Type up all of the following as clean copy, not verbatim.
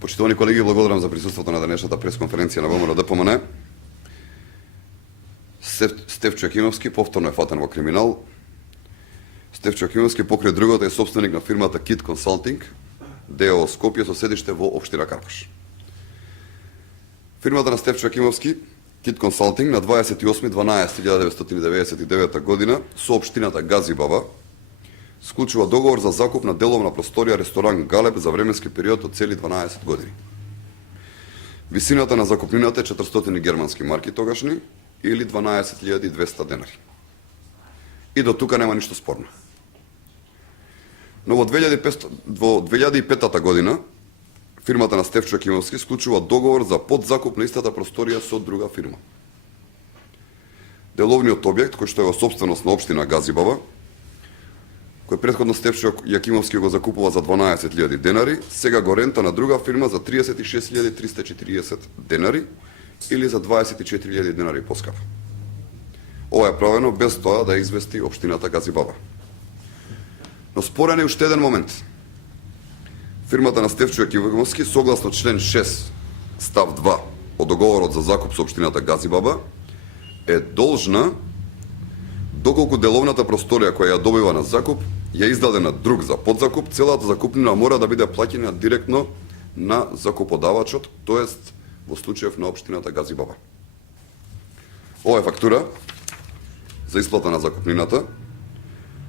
Почитувани колеги, благодарам за присуството на денешната пресконференција на ВМРО ДПМН. Стефчо Јакимовски повторно е фатен во криминал. Стефчо Јакимовски покрај другото е собственик на фирмата KIT Consulting, ДОО Скопје со седиште во општина Карпаш. Фирмата на Стефчо Јакимовски, KIT Consulting, на 28.12.1999 година со општината Газибаба склучува договор за закуп на деловна просторија ресторан Галеб за временски период од цели 12 години. Висината на закупнината е 400 германски марки тогашни или 12.200 денари. И до тука нема ништо спорно. Но во 2005 година фирмата на Стефчо Јакимовски склучува договор за подзакуп на истата просторија со друга фирма. Деловниот објект, кој што е во собственост на општина Газибаба, кој претходно Стефчо Јакимовски го закупува за 12.000 денари, сега го рента на друга фирма за 36.340 денари или за 24.000 денари поскапо. Ова е правено без тоа да извести општината Газибаба. Но спорен е уште еден момент. Фирмата на Стефчо Јакимовски, согласно член 6, став 2 од договорот за закуп со општината Газибаба, е должна, доколку деловната просторија која ја добива на закуп ја издаде на друг за подзакуп, целата закупнина мора да биде плаќена директно на закуподавачот, тоест во случајов на општината Газибаба. Ова е фактура за исплата на закупнината,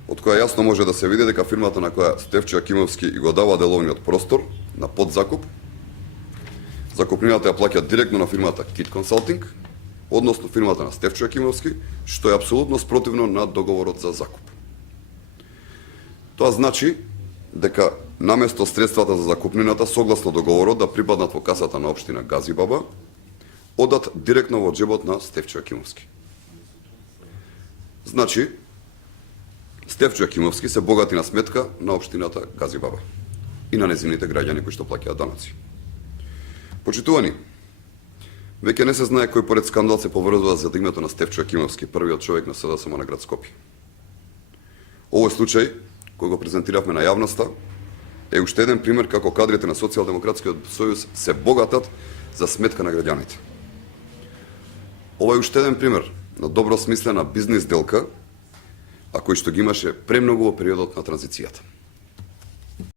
од која јасно може да се види дека фирмата на која Стефчо Јакимовски и го дава деловниот простор на подзакуп, закупнината ја плаќа директно на фирмата KIT Consulting, односно фирмата на Стефчо Јакимовски, што е апсолутно спротивно на договорот за закуп. Тоа значи дека наместо средствата за закупнината согласно договорот да припаднат во касата на општина Газибаба, одат директно во џебот на Стефчо Јакимовски. Значи, Стефчо Јакимовски се богати на сметка на општината Газибаба и на нејзините граѓани кои што плаќаат даноци. Почитувани, веќе не се знае кој поред скандал се поврзува за името на Стефчо Јакимовски, првиот човек на СДСМ на град Скопје. Овој случај, кој го презентиравме на јавноста, е уште еден пример како кадрите на Социјалдемократскиот сојуз се богатат за сметка на граѓаните. Ова е уште еден пример на добро смислена бизнис делка, а кој што ги имаше премногу во периодот на транзицијата.